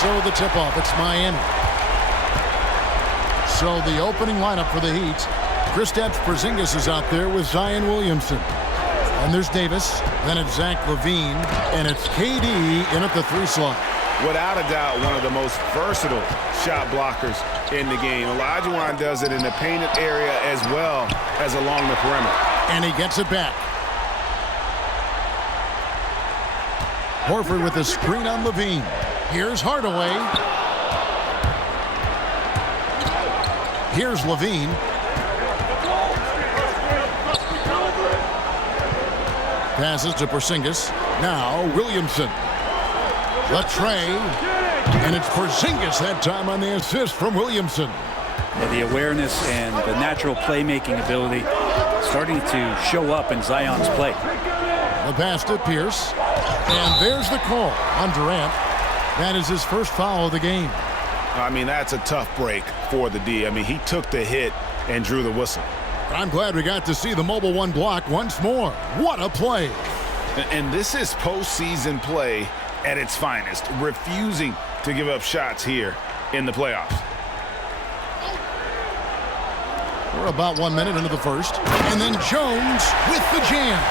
so the tip-off, it's Miami. So the opening lineup for the Heat, Kristaps Porzingis is out there with Zion Williamson. And there's Davis, then it's Zach LaVine, and it's KD in at the 3 slot. Without a doubt, one of the most versatile shot blockers in the game. Olajuwon does it in the painted area as well as along the perimeter. And he gets it back. Horford with a screen on LaVine. Here's Hardaway. Here's LaVine. Passes to Porzingis. Now Williamson. Latrey. And it's Porzingis that time on the assist from Williamson. Yeah, the awareness and the natural playmaking ability starting to show up in Zion's play. The pass to Pierce. And there's the call on Durant. That is his first foul of the game. I mean, that's a tough break for the D. I mean, he took the hit and drew the whistle. I'm glad we got to see the Mobile One block once more. What a play. And this is postseason play at its finest, refusing to give up shots here in the playoffs. We're about 1 minute into the first. And then Jones with the jam.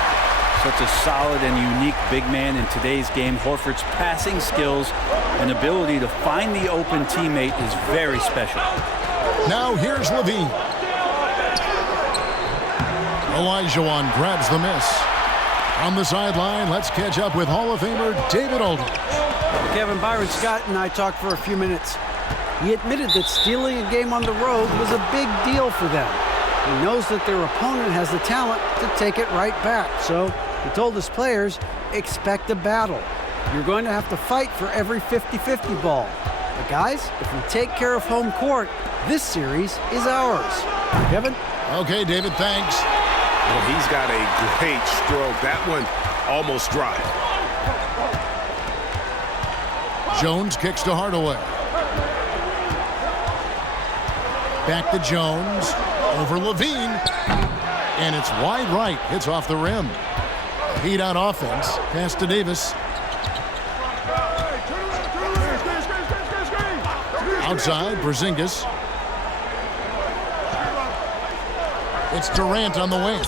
Such a solid and unique big man in today's game. Horford's passing skills and ability to find the open teammate is very special. Now here's LaVine. Olajuwon grabs the miss. On the sideline, let's catch up with Hall of Famer David Aldridge. Kevin, Byron Scott and I talked for a few minutes. He admitted that stealing a game on the road was a big deal for them. He knows that their opponent has the talent to take it right back. So he told his players, expect a battle. You're going to have to fight for every 50-50 ball. But guys, if we take care of home court, this series is ours. Kevin? Okay, David, thanks. Well, he's got a great stroke. That one almost dropped. Jones kicks to Hardaway. Back to Jones. Over LaVine. And it's wide right. Hits off the rim. Heat on offense. Pass to Davis. Outside, Porzingis. It's Durant on the wing.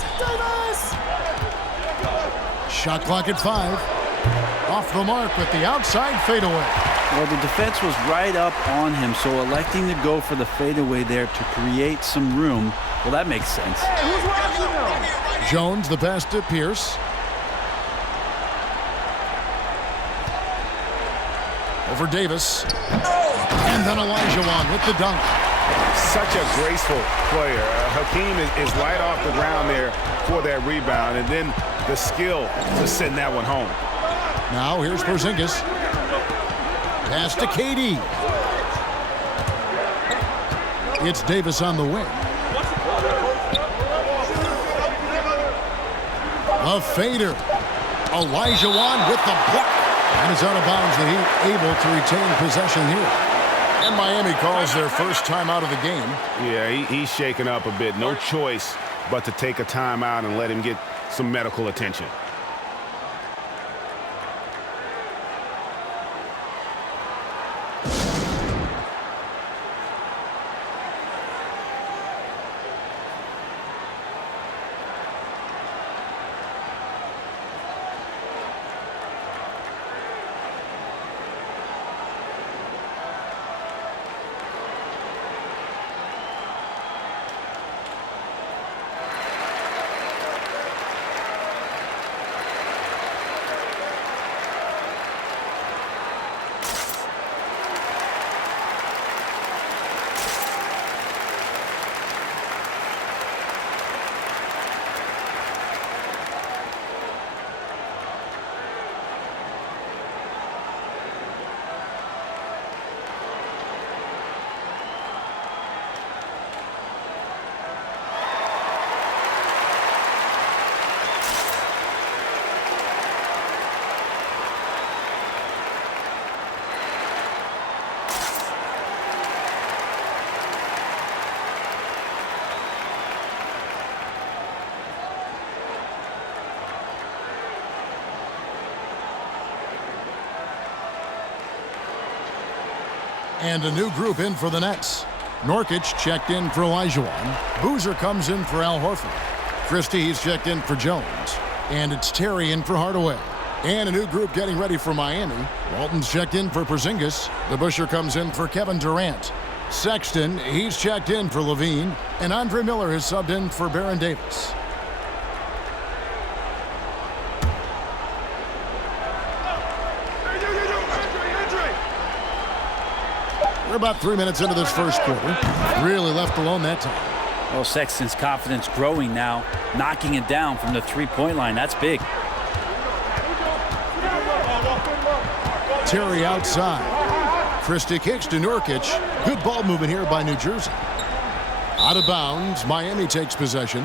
Shot clock at 5. Off the mark with the outside fadeaway. Well, the defense was right up on him, so electing to go for the fadeaway there to create some room, well, that makes sense. Jones, the pass to Pierce. Over Davis. And then Olajuwon with the dunk. Such a graceful player. Hakeem is right off the ground there for that rebound, and then the skill to send that one home. Now here's Porzingis. Pass to KD. It's Davis on the wing. A fader. Olajuwon with the block. And is out of bounds. The Heat able to retain possession here. And Miami calls their first time out of the game. Yeah, he's shaken up a bit. No choice but to take a timeout and let him get some medical attention. And a new group in for the Nets. Nurkic checked in for Olajuwon. Boozer comes in for Al Horford. Christie's checked in for Jones. And it's Terry in for Hardaway. And a new group getting ready for Miami. Walton's checked in for Porzingis. DeBusschere comes in for Kevin Durant. Sexton, he's checked in for Levine. And Andre Miller has subbed in for Baron Davis. We're about 3 minutes into this first quarter. Really left alone that time. Well, Sexton's confidence growing now, knocking it down from the three-point line. That's big. Terry outside. Christie kicks to Nurkic. Good ball movement here by New Jersey. Out of bounds. Miami takes possession.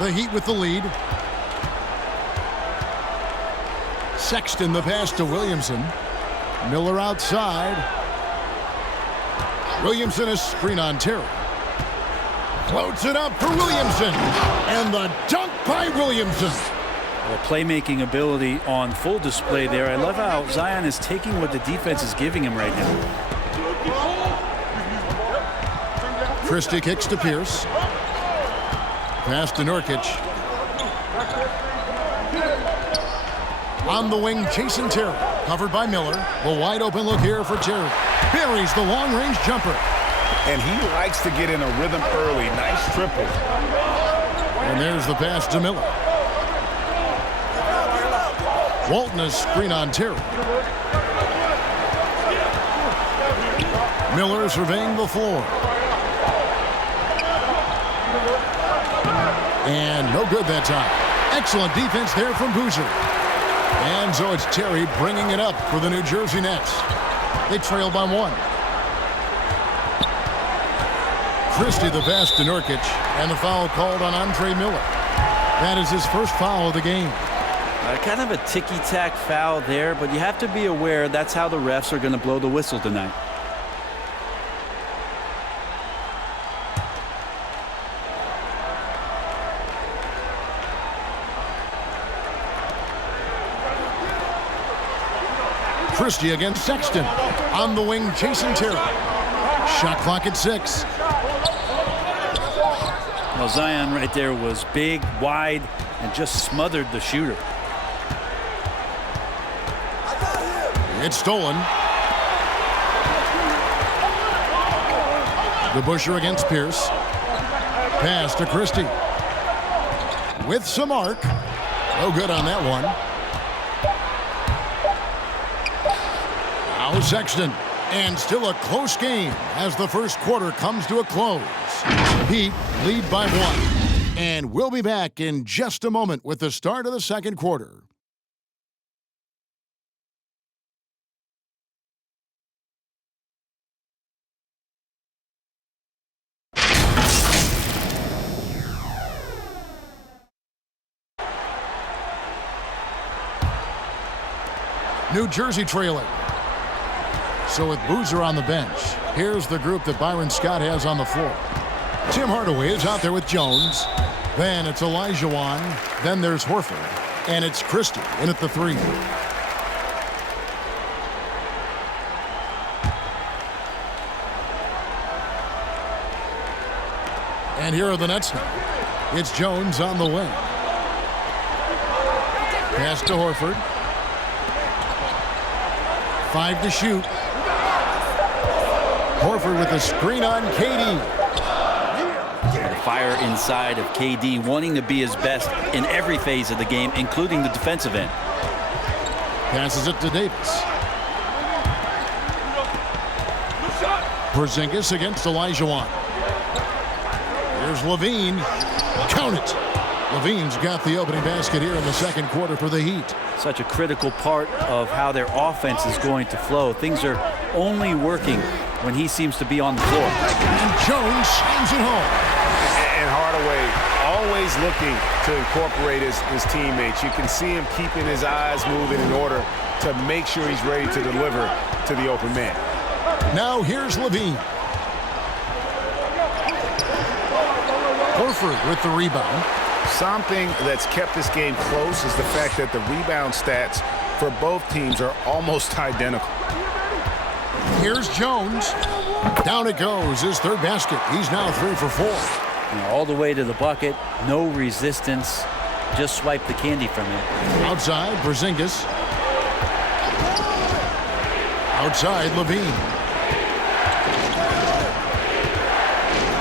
The Heat with the lead. Sexton the pass to Williamson. Miller outside. Williamson a screen on Terry. Floats it up for Williamson. And the dunk by Williamson. Well, playmaking ability on full display there. I love how Zion is taking what the defense is giving him right now. Christie kicks to Pierce. Pass to Nurkic. On the wing, Jason Terry. Covered by Miller. The wide open look here for Terry. Buries the long-range jumper. And he likes to get in a rhythm early. Nice triple. And there's the pass to Miller. Walton a screen on Terry. Miller surveying the floor. And no good that time. Excellent defense there from Boozer. And so it's Terry bringing it up for the New Jersey Nets. They trail by 1. Christie the pass to Nurkic, and the foul called on Andre Miller. That is his first foul of the game. Kind of a ticky-tack foul there, but you have to be aware that's how the refs are going to blow the whistle tonight. Christie against Sexton. On the wing, Jason Terry. Shot clock at 6. Well, Zion right there was big, wide, and just smothered the shooter. It's stolen. DeBusschere against Pierce. Pass to Christie. With some arc. No good on that one. Now Sexton. And still a close game as the first quarter comes to a close. Heat lead by 1. And we'll be back in just a moment with the start of the second quarter. New Jersey trailing. So with Boozer on the bench, here's the group that Byron Scott has on the floor. Tim Hardaway is out there with Jones. Then it's Olajuwon. Then there's Horford. And it's Christie in at the 3. And here are the Nets now. It's Jones on the wing. Pass to Horford. 5 to shoot. Horford with a screen on KD. The fire inside of KD, wanting to be his best in every phase of the game, including the defensive end. Passes it to Davis. Porzingis against Olajuwon. Here's Levine. Count it. Levine's got the opening basket here in the second quarter for the Heat. Such a critical part of how their offense is going to flow. Things are only working when he seems to be on the floor. And Jones slams it home. And Hardaway always looking to incorporate his teammates. You can see him keeping his eyes moving in order to make sure he's ready to deliver to the open man. Now here's Levine. Horford with the rebound. Something that's kept this game close is the fact that the rebound stats for both teams are almost identical. Here's Jones. Down it goes, his third basket. He's now 3 for 4. All the way to the bucket, no resistance. Just swipe the candy from him. Outside, Porzingis. Outside, Levine.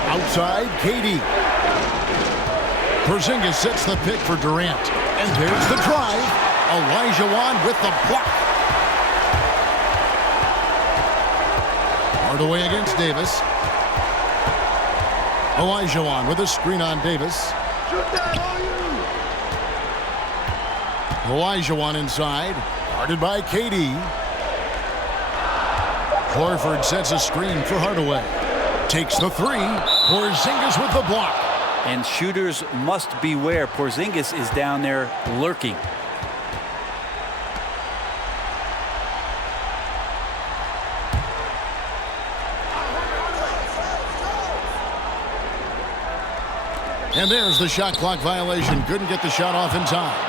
Outside, KD. Porzingis sets the pick for Durant. And there's the drive. Olajuwon with the block. Hardaway against Davis. Olajuwon with a screen on Davis. Olajuwon inside. Guarded by KD. Horford sets a screen for Hardaway. Takes the three. Porzingis with the block. And shooters must beware. Porzingis is down there lurking. And there's the shot clock violation. Couldn't get the shot off in time.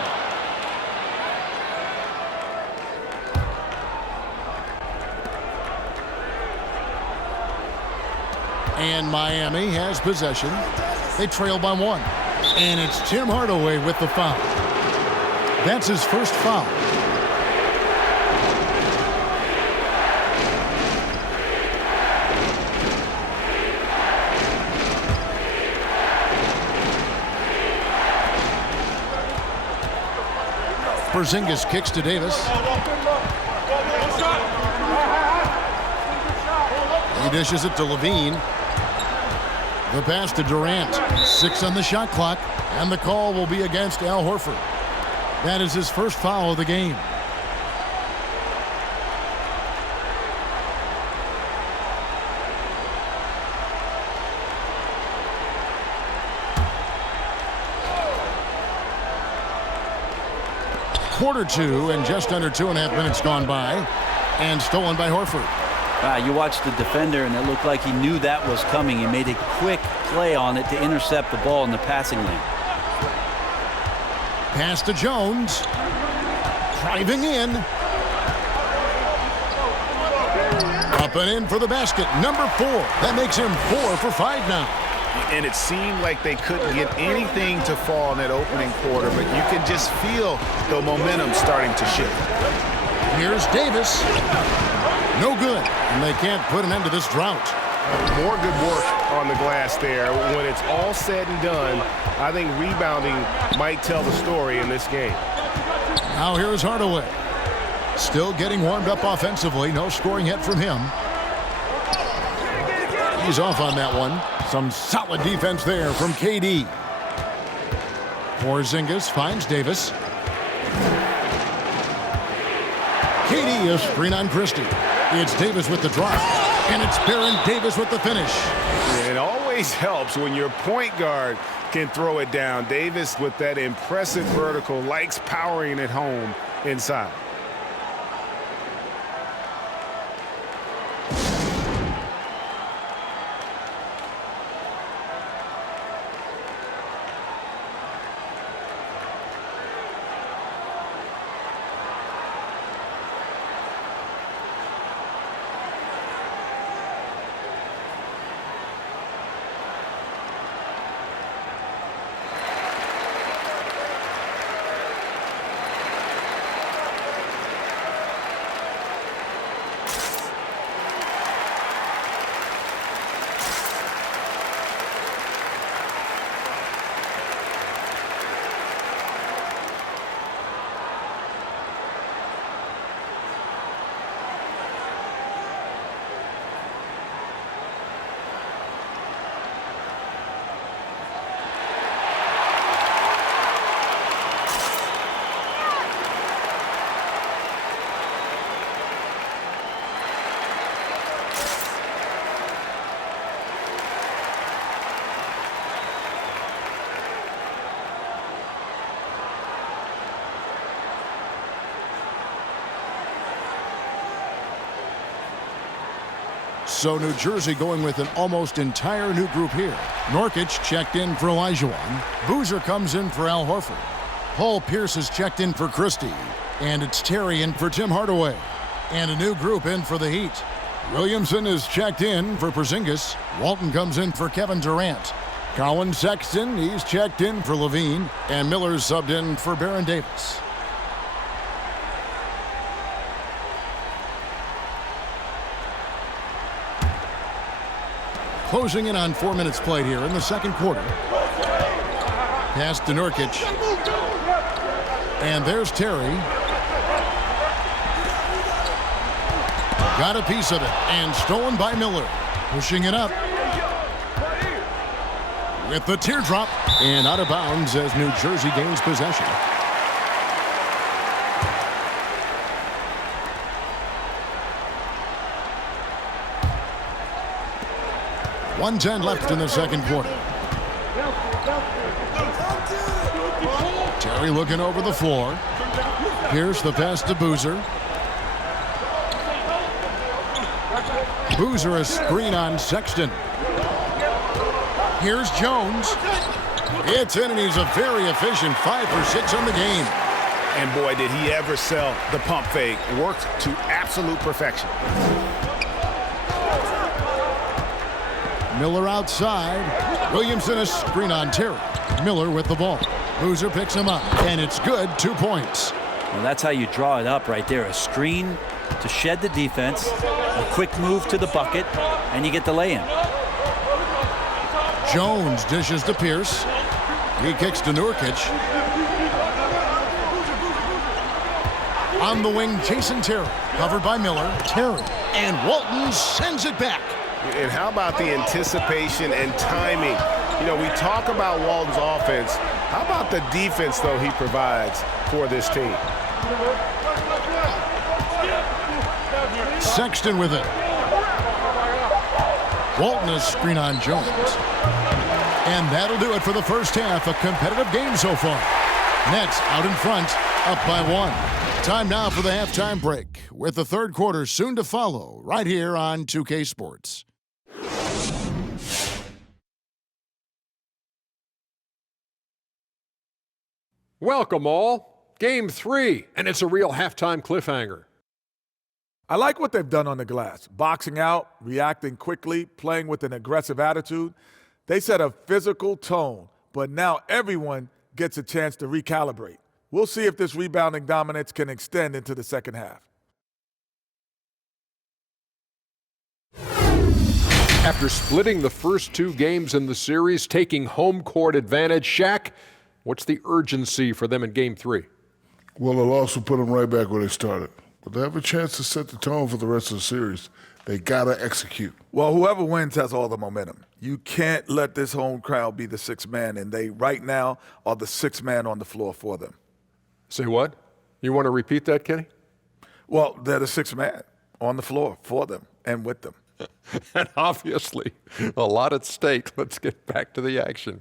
And Miami has possession. They trail by 1. And it's Tim Hardaway with the foul. That's his first foul. Porzingis kicks to Davis. He dishes it to Levine. The pass to Durant. 6 on the shot clock. And the call will be against Al Horford. That is his first foul of the game. Quarter 2 and just under 2.5 minutes gone by. And stolen by Horford. You watched the defender, and it looked like he knew that was coming. He made a quick play on it to intercept the ball in the passing lane. Pass to Jones. Driving in. Up and in for the basket. Number 4. That makes him 4 for 5 now. And it seemed like they couldn't get anything to fall in that opening quarter, but you can just feel the momentum starting to shift. Here's Davis. No good. And they can't put an end to this drought. More good work on the glass there. When it's all said and done, I think rebounding might tell the story in this game. Now here's Hardaway. Still getting warmed up offensively. No scoring yet from him. He's off on that one. Some solid defense there from KD. Porzingis finds Davis. KD, a screen on Christie. It's Davis with the drop. And it's Baron Davis with the finish. It always helps when your point guard can throw it down. Davis with that impressive vertical likes powering it home inside. So New Jersey going with an almost entire new group here. Nurkic checked in for Olajuwon. Boozer comes in for Al Horford. Paul Pierce is checked in for Christie. And it's Terry in for Tim Hardaway. And a new group in for the Heat. Williamson is checked in for Porzingis. Walton comes in for Kevin Durant. Colin Sexton, he's checked in for Levine. And Miller's subbed in for Baron Davis. Closing in on 4 minutes played here in the second quarter. Pass to Nurkic. And there's Terry. Got a piece of it and stolen by Miller. Pushing it up. With the teardrop and out of bounds as New Jersey gains possession. .110 left in the second quarter. Terry looking over the floor. Here's the pass to Boozer. Boozer a screen on Sexton. Here's Jones. It's in, and he's a very efficient 5 for 6 on the game. And boy, did he ever sell the pump fake. Worked to absolute perfection. Miller outside. Williamson a screen on Terry. Miller with the ball. Boozer picks him up, and it's good. 2 points. Well, that's how you draw it up right there. A screen to shed the defense, a quick move to the bucket, and you get the lay-in. Jones dishes to Pierce. He kicks to Nurkic. On the wing, Jason Terry. Covered by Miller. Terry. And Walton sends it back. And how about the anticipation and timing? You know, we talk about Walton's offense. How about the defense, though, he provides for this team? Sexton with it. Walton a screen on Jones. And that'll do it for the first half. A competitive game so far. Nets out in front, up by 1. Time now for the halftime break, with the third quarter soon to follow, right here on 2K Sports. Welcome all. Game 3, and it's a real halftime cliffhanger. I like what they've done on the glass. Boxing out, reacting quickly, playing with an aggressive attitude. They set a physical tone, but now everyone gets a chance to recalibrate. We'll see if this rebounding dominance can extend into the second half. After splitting the first 2 games in the series, taking home court advantage, Shaq, what's the urgency for them in Game 3? Well, a loss will put them right back where they started. But they have a chance to set the tone for the rest of the series. They got to execute. Well, whoever wins has all the momentum. You can't let this home crowd be the 6th man, and they right now are the 6th man on the floor for them. Say what? You want to repeat that, Kenny? Well, they're the 6th man on the floor for them and with them. And obviously, a lot at stake. Let's get back to the action.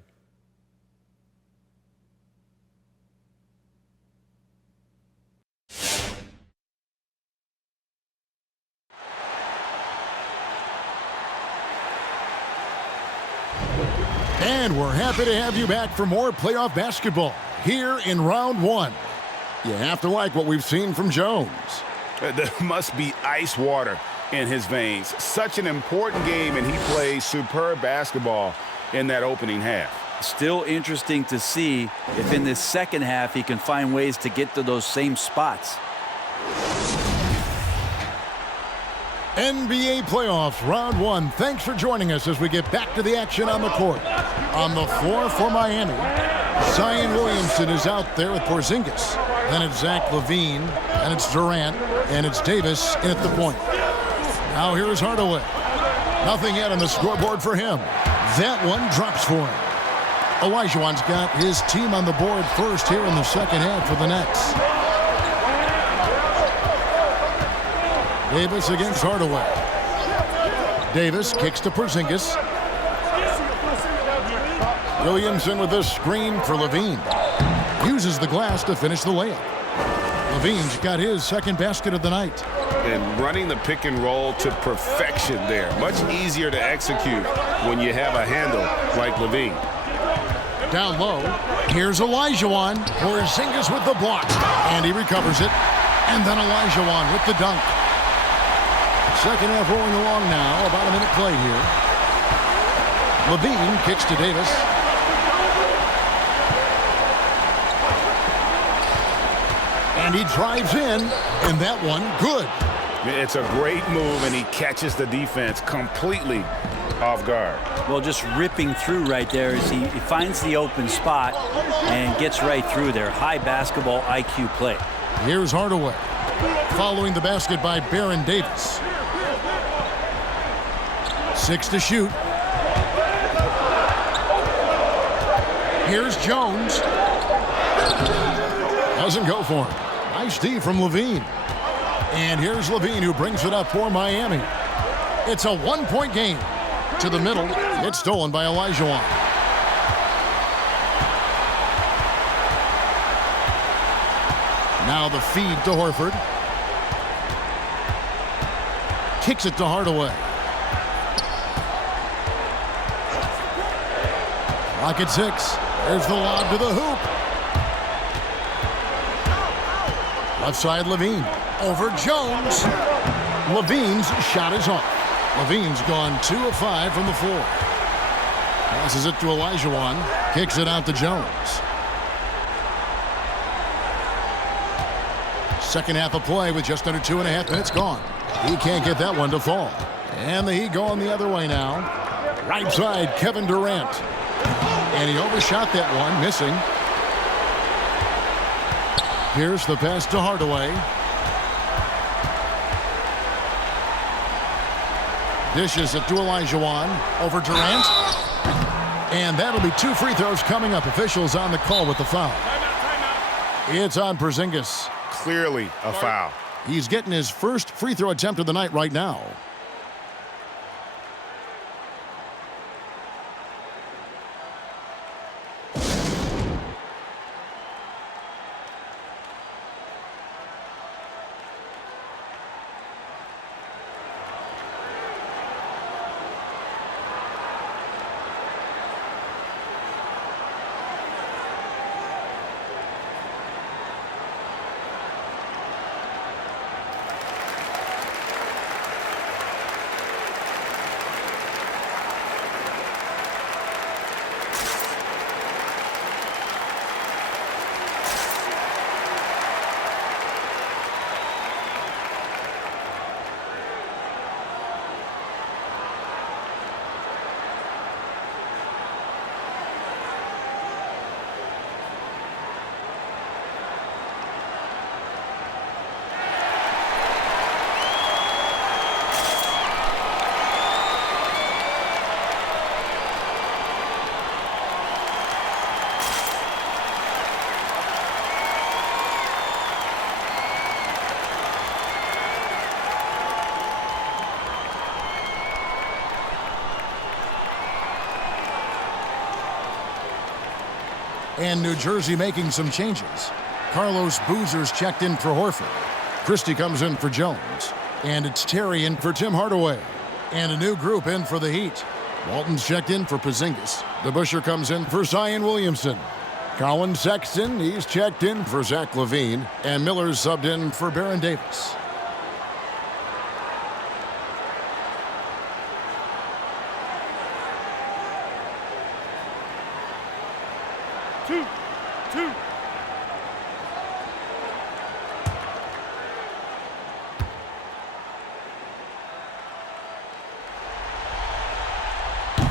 And we're happy to have you back for more playoff basketball here in round 1. You have to like what we've seen from Jones. There must be ice water in his veins. Such an important game, and he plays superb basketball in that opening half. Still interesting to see if in this second half he can find ways to get to those same spots. NBA playoffs, round 1. Thanks for joining us as we get back to the action on the court. On the floor for Miami, Zion Williamson is out there with Porzingis. Then it's Zach LaVine, and it's Durant, and it's Davis in at the point. Now here's Hardaway. Nothing yet on the scoreboard for him. That one drops for him. Olajuwon's got his team on the board first here in the second half for the Nets. Davis against Hardaway. Davis kicks to Porzingis. Williamson with a screen for LaVine. Uses the glass to finish the layup. Levine's got his second basket of the night. And running the pick and roll to perfection there. Much easier to execute when you have a handle like Levine. Down low, here's Olajuwon. Porzingis with the block, and he recovers it. And then Olajuwon with the dunk. Second half rolling along now, about a minute play here. Levine kicks to Davis. And he drives in, and that one good. It's a great move, and he catches the defense completely off guard. Well, just ripping through right there as he finds the open spot and gets right through there. High basketball IQ play. Here's Hardaway, following the basket by Baron Davis. 6 to shoot. Here's Jones. Doesn't go for him. Nice D from Levine. And here's Levine who brings it up for Miami. It's a one-point game. To the middle. It's stolen by Olajuwon. Now the feed to Horford. Kicks it to Hardaway. Clock at 6. There's the lob to the hoop. Left side Levine. Over Jones. Levine's shot is off. Levine's gone 2 of 5 from the floor. Passes it to Olajuwon. Kicks it out to Jones. Second half of play with just under 2.5 minutes gone. He can't get that one to fall. And the Heat going the other way now. Right side, Kevin Durant. And he overshot that one, missing. Here's the pass to Hardaway. Dishes it to Olajuwon. Over Durant. And that'll be 2 free throws coming up. Officials on the call with the foul. It's on Porzingis. Clearly a foul. He's getting his first free throw attempt of the night right now. And New Jersey making some changes. Carlos Boozer's checked in for Horford. Christie comes in for Jones. And it's Terry in for Tim Hardaway. And a new group in for the Heat. Walton's checked in for Porzingis. DeBusschere comes in for Zion Williamson. Colin Sexton, he's checked in for Zach LaVine. And Miller's subbed in for Baron Davis.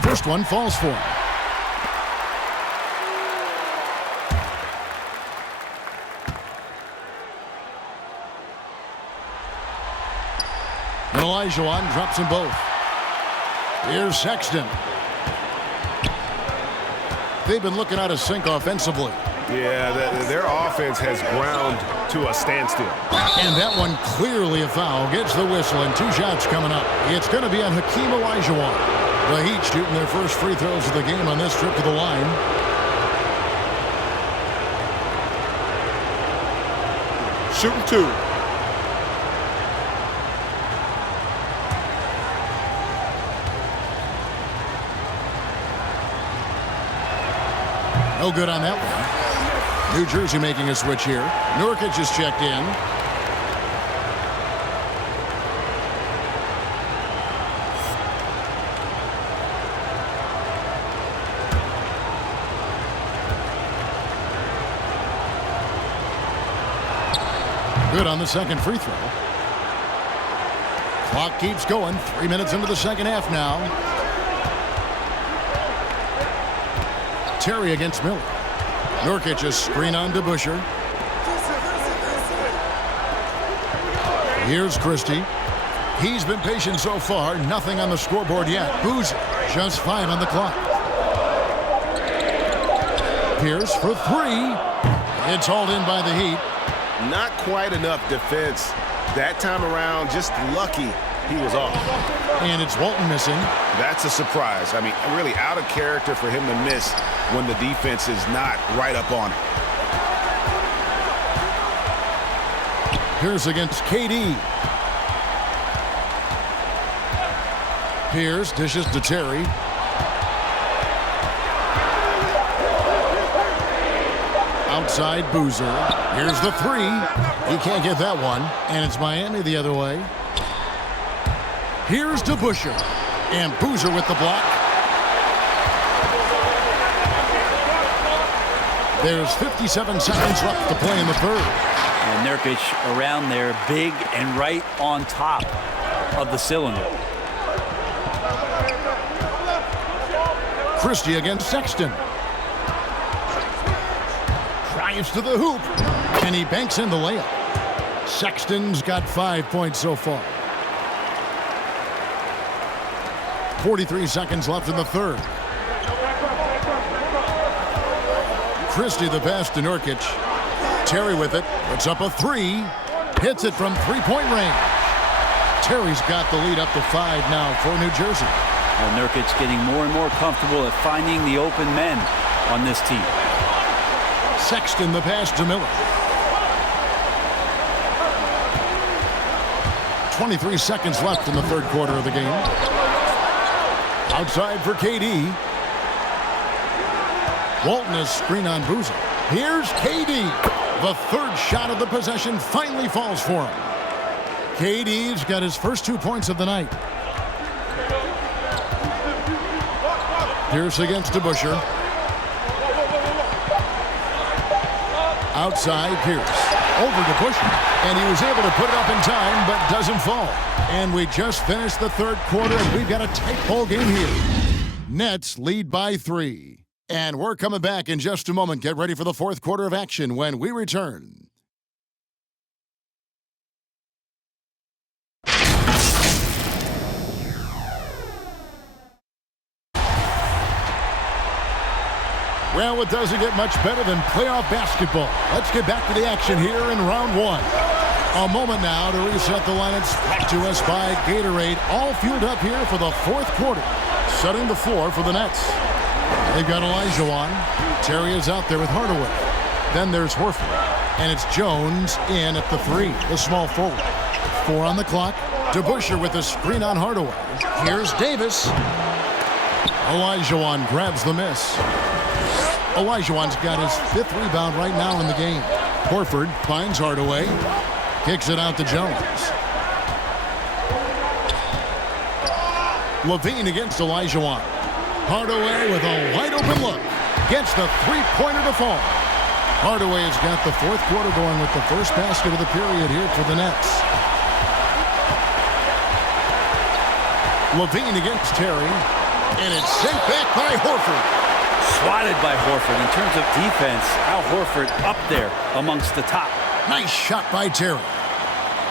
First one falls for him. And Olajuwon drops them both. Here's Sexton. They've been looking out of sync offensively. Yeah, their offense has ground to a standstill. And that one clearly a foul. Gets the whistle and 2 shots coming up. It's going to be on Hakeem Olajuwon. The Heat shooting their first free throws of the game on this trip to the line. shooting 2. No good on that one. New Jersey making a switch here. Nurkic is checked in. Good on the second free throw. Clock keeps going. 3 minutes into the second half now. Terry against Miller. Nurkic a screen on to Busher. Here's Christie. He's been patient so far. Nothing on the scoreboard yet. Boozer just 5 on the clock. Pierce for 3. It's hauled in by the Heat. Not quite enough defense that time around. Just lucky he was off. And it's Walton missing. That's a surprise. I mean, really out of character for him to miss when the defense is not right up on it. Pierce against KD. Pierce dishes to Terry. Outside Boozer. Here's the 3. He can't get that one. And it's Miami the other way. Here's to Busher. And Boozer with the block. There's 57 seconds left to play in the third. And Nurkic around there, big and right on top of the cylinder. Christie against Sexton. Drives to the hoop. And he banks in the layup. Sexton's got 5 points so far. 43 seconds left in the third. Christie the pass to Nurkic. Terry with it. Puts up a 3. Hits it from three-point range. Terry's got the lead up to 5 now for New Jersey. And Nurkic getting more and more comfortable at finding the open men on this team. Sexton the pass to Miller. 23 seconds left in the third quarter of the game. Outside for KD. Walton is screen on Boozer. Here's KD. The third shot of the possession finally falls for him. KD's got his first 2 points of the night. Pierce against Busher. Outside Pierce. Over to Busher. And he was able to put it up in time, but doesn't fall. And we just finished the third quarter, and we've got a tight ball game here. Nets lead by 3. And we're coming back in just a moment. Get ready for the fourth quarter of action when we return. Well, it doesn't get much better than playoff basketball. Let's get back to the action here in round 1. A moment now to reset the lineups brought to us by Gatorade. All fueled up here for the fourth quarter. Setting the floor for the Nets. They've got Olajuwon. Terry is out there with Hardaway. Then there's Horford. And it's Jones in at the 3, the small forward. 4 on the clock. DeBusschere with a screen on Hardaway. Here's Davis. Olajuwon grabs the miss. Olajuwon's got his 5th rebound right now in the game. Horford finds Hardaway. Kicks it out to Jones. Levine against Olajuwon. Hardaway with a wide open look. Gets the three-pointer to fall. Hardaway has got the fourth quarter going with the first basket of the period here for the Nets. Levine against Terry. And it's sent back by Horford. Swatted by Horford. In terms of defense, Al Horford up there amongst the top. Nice shot by Terry.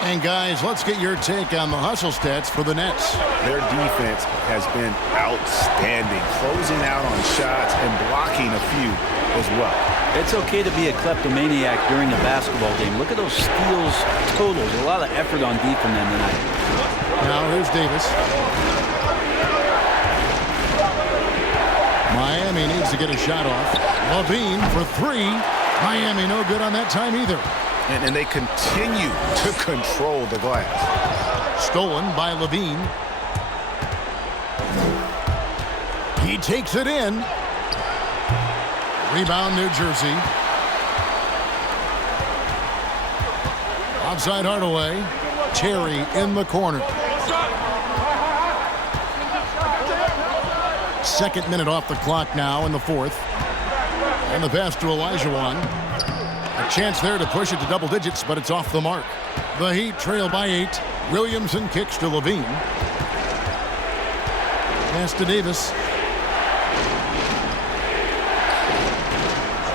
And guys, let's get your take on the hustle stats for the Nets. Their defense has been outstanding, closing out on shots and blocking a few as well. It's okay to be a kleptomaniac during a basketball game. Look at those steals totals. A lot of effort on D from them tonight. Now here's Davis. Miami needs to get a shot off. Levine for 3. Miami no good on that time either. And they continue to control the glass. Stolen by Levine. He takes it in. Rebound, New Jersey. Outside Hardaway. Terry in the corner. Second minute off the clock now in the fourth. And the pass to Olajuwon. A chance there to push it to double digits, but it's off the mark. The Heat trail by 8. Williamson kicks to Levine. Pass to Davis.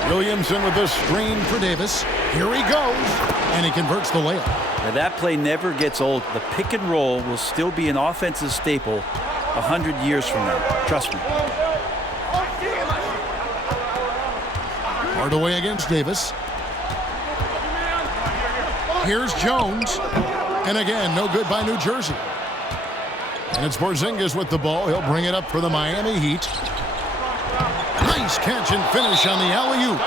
Williamson with the screen for Davis. Here he goes. And he converts the layup. Now that play never gets old. The pick and roll will still be an offensive staple 100 years from now. Trust me. Hardaway against Davis. Here's Jones. And again, no good by New Jersey. And it's Porzingis with the ball. He'll bring it up for the Miami Heat. Nice catch and finish on the alley-oop.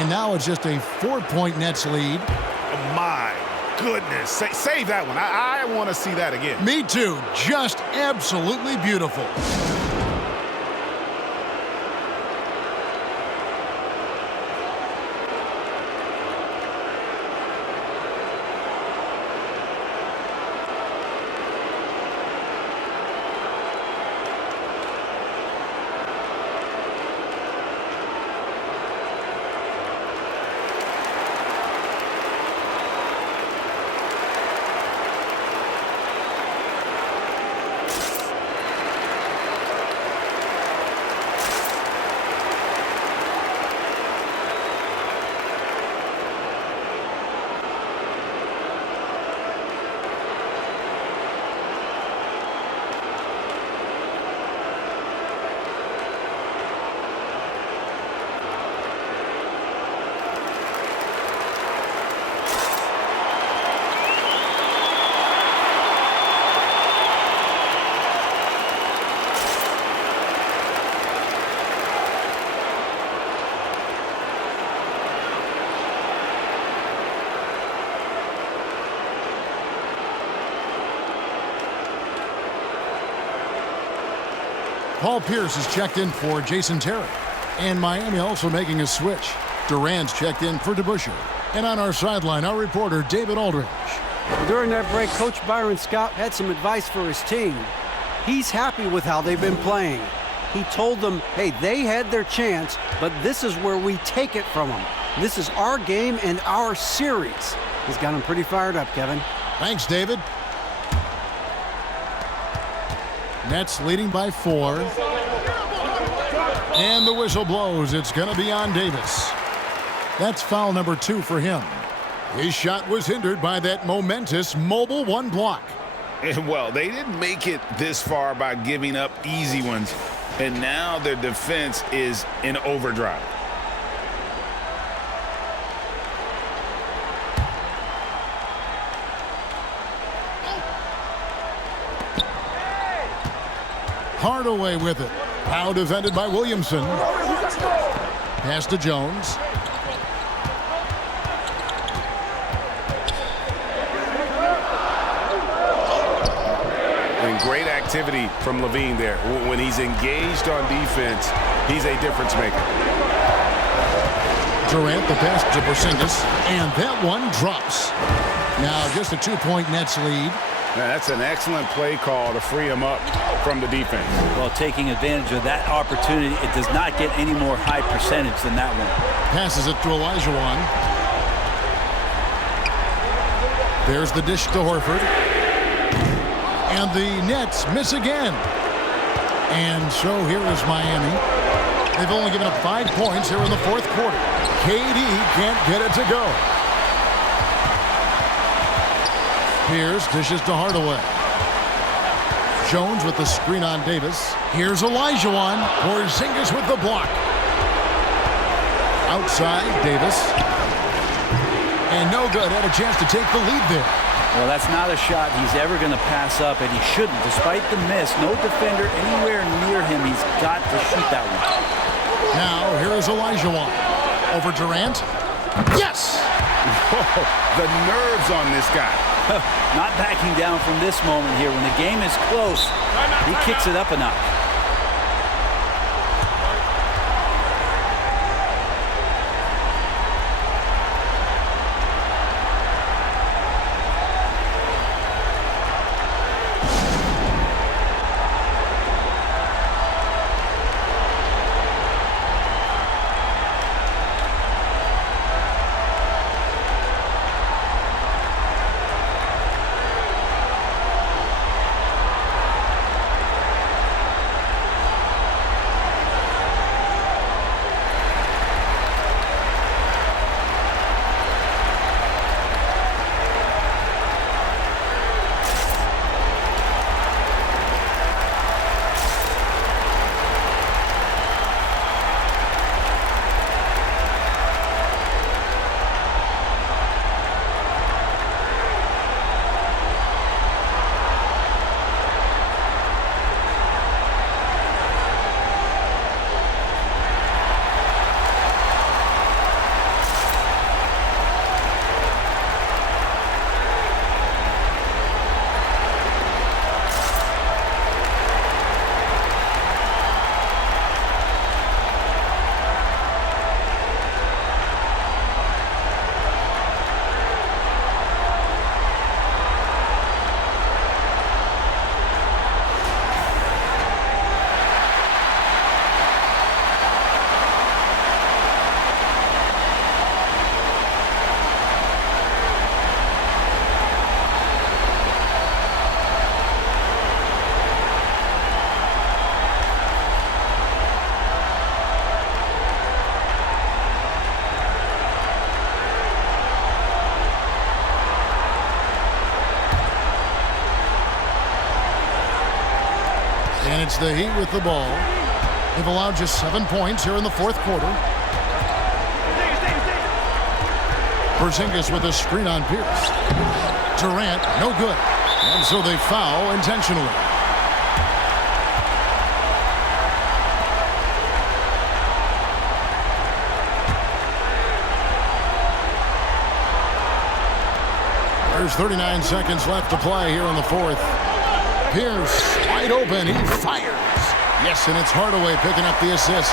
And now it's just a 4-point Nets lead. Oh my goodness. Save that one. I want to see that again. Me too. Just absolutely beautiful. Paul Pierce is checked in for Jason Terry. And Miami also making a switch. Durant's checked in for DeBusschere. And on our sideline, our reporter, David Aldridge. During that break, Coach Byron Scott had some advice for his team. He's happy with how they've been playing. He told them, hey, they had their chance, but this is where we take it from them. This is our game and our series. He's got them pretty fired up, Kevin. Thanks, David. Nets leading by 4. And the whistle blows. It's going to be on Davis. That's foul number 2 for him. His shot was hindered by that momentous mobile 1 block. And well, they didn't make it this far by giving up easy ones. And now their defense is in overdrive. Hardaway with it. Now defended by Williamson. Pass to Jones. And great activity from Levine there. When he's engaged on defense, he's a difference maker. Durant, the pass to Porzingis, and that one drops. Now just a 2-point Nets lead. Now, that's an excellent play call to free him up from the defense. Well, taking advantage of that opportunity, it does not get any more high percentage than that one. Passes it to Olajuwon. There's the dish to Horford. And the Nets miss again. And so here is Miami. They've only given up 5 points here in the fourth quarter. KD can't get it to go. Pierce dishes to Hardaway. Jones with the screen on Davis. Here's Olajuwon. Porzingis with the block. Outside, Davis. And no good. Had a chance to take the lead there. Well, that's not a shot he's ever going to pass up, and he shouldn't. Despite the miss, no defender anywhere near him. He's got to shoot that one. Now, here is Olajuwon. Over Durant. Yes! Whoa, the nerves on this guy. Not backing down from this moment here. When the game is close, he kicks it up a notch. And it's the Heat with the ball. They've allowed just 7 points here in the fourth quarter. Porzingis with a screen on Pierce. Durant, no good. And so they foul intentionally. There's 39 seconds left to play here in the fourth. Pierce, wide open, he fires. Yes, and it's Hardaway picking up the assist.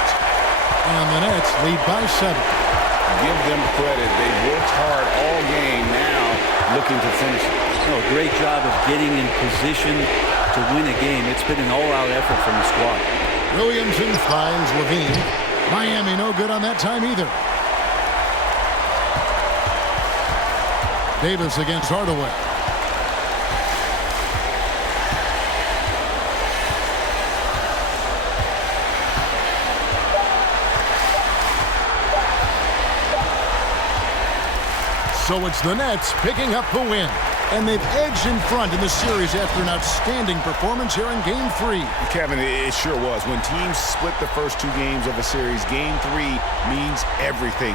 And the Nets lead by 7. Give them credit. They worked hard all game, now looking to finish it. Oh, great job of getting in position to win a game. It's been an all-out effort from the squad. Williamson finds Levine. Miami no good on that time either. Davis against Hardaway. So it's the Nets picking up the win. And they've edged in front in the series after an outstanding performance here in Game 3. Kevin, it sure was. When teams split the first 2 games of a series, Game 3 means everything.